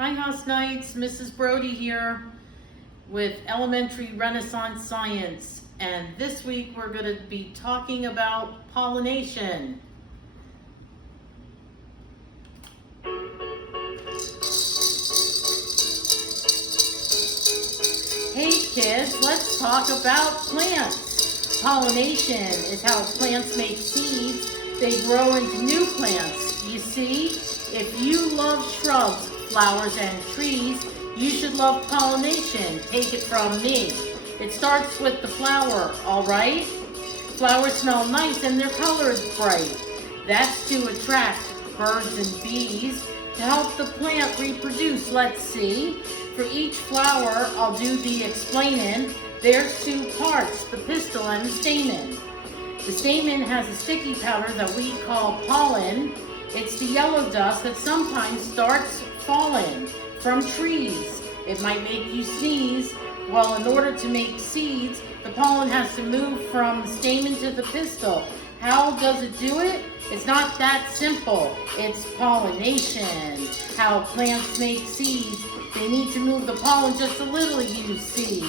Hi House Knights, Mrs. Brody here with Elementary Renaissance Science, and this week we're going to be talking about pollination. Hey kids, let's talk about plants. Pollination is how plants make seeds. They grow into new plants. You see, if you love shrubs, flowers, and trees, you should love pollination. Take it from me. It starts with the flower, all right? Flowers smell nice and their color is bright. That's to attract birds and bees to help the plant reproduce. Let's see. For each flower, I'll do the explaining. There's two parts, the pistil and the stamen. The stamen has a sticky powder that we call pollen. It's the yellow dust that sometimes starts falling from trees. It might make you sneeze. Well, in order to make seeds, the pollen has to move from the stamen to the pistil. How does it do it? It's not that simple. It's pollination. How plants make seeds. They need to move the pollen just a little, you see.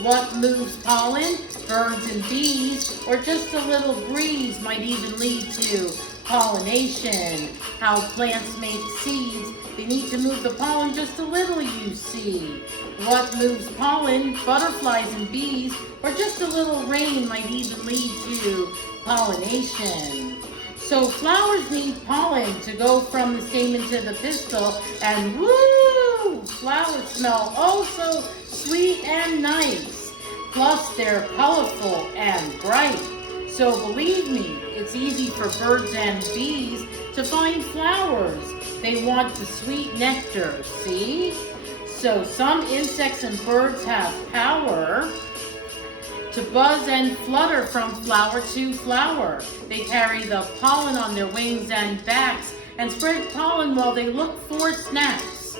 What moves pollen? Birds and bees, or just a little breeze might even lead to pollination. How plants make seeds. They need to move the pollen just a little, you see. What moves pollen? Butterflies and bees, or just a little rain might even lead to pollination. So flowers need pollen to go from the stamen to the pistil, and woo! Flowers smell oh so sweet and nice. Plus they're colorful and bright. So believe me, it's easy for birds and bees to find flowers. They want the sweet nectar, see? So some insects and birds have power to buzz and flutter from flower to flower. They carry the pollen on their wings and backs and spread pollen while they look for snacks.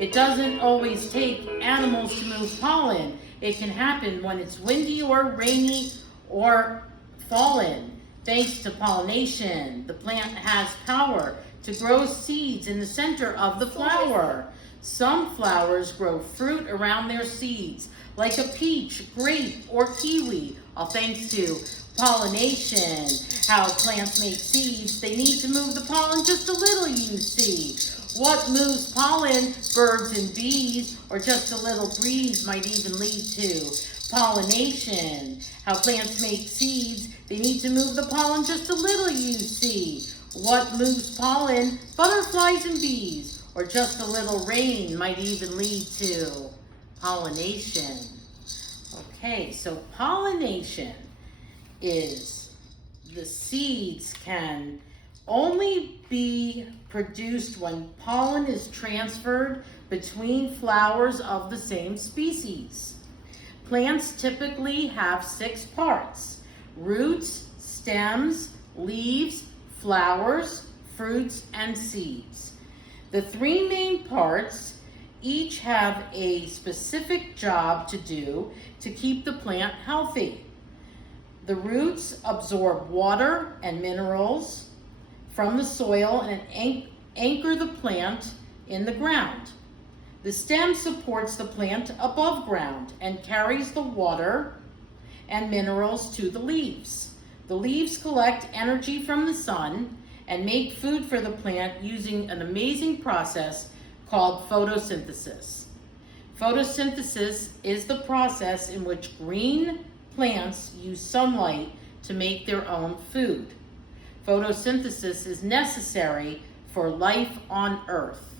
It doesn't always take animals to move pollen. It can happen when it's windy or rainy or fallen. Thanks to pollination, the plant has power to grow seeds in the center of the flower. Some flowers grow fruit around their seeds, like a peach, grape, or kiwi, all thanks to pollination. How plants make seeds, they need to move the pollen just a little, you see. What moves pollen? Birds and bees, or just a little breeze might even lead to pollination. How plants make seeds, they need to move the pollen just a little, you see. What moves pollen? Butterflies and bees, or just a little rain might even lead to pollination. Okay, so pollination is the seeds can only be produced when pollen is transferred between flowers of the same species. Plants typically have 6 parts: roots, stems, leaves, flowers, fruits, and seeds. The 3 main parts each have a specific job to do to keep the plant healthy. The roots absorb water and minerals from the soil and anchor the plant in the ground. The stem supports the plant above ground and carries the water and minerals to the leaves. The leaves collect energy from the sun and make food for the plant using an amazing process called photosynthesis. Photosynthesis is the process in which green plants use sunlight to make their own food. Photosynthesis is necessary for life on Earth.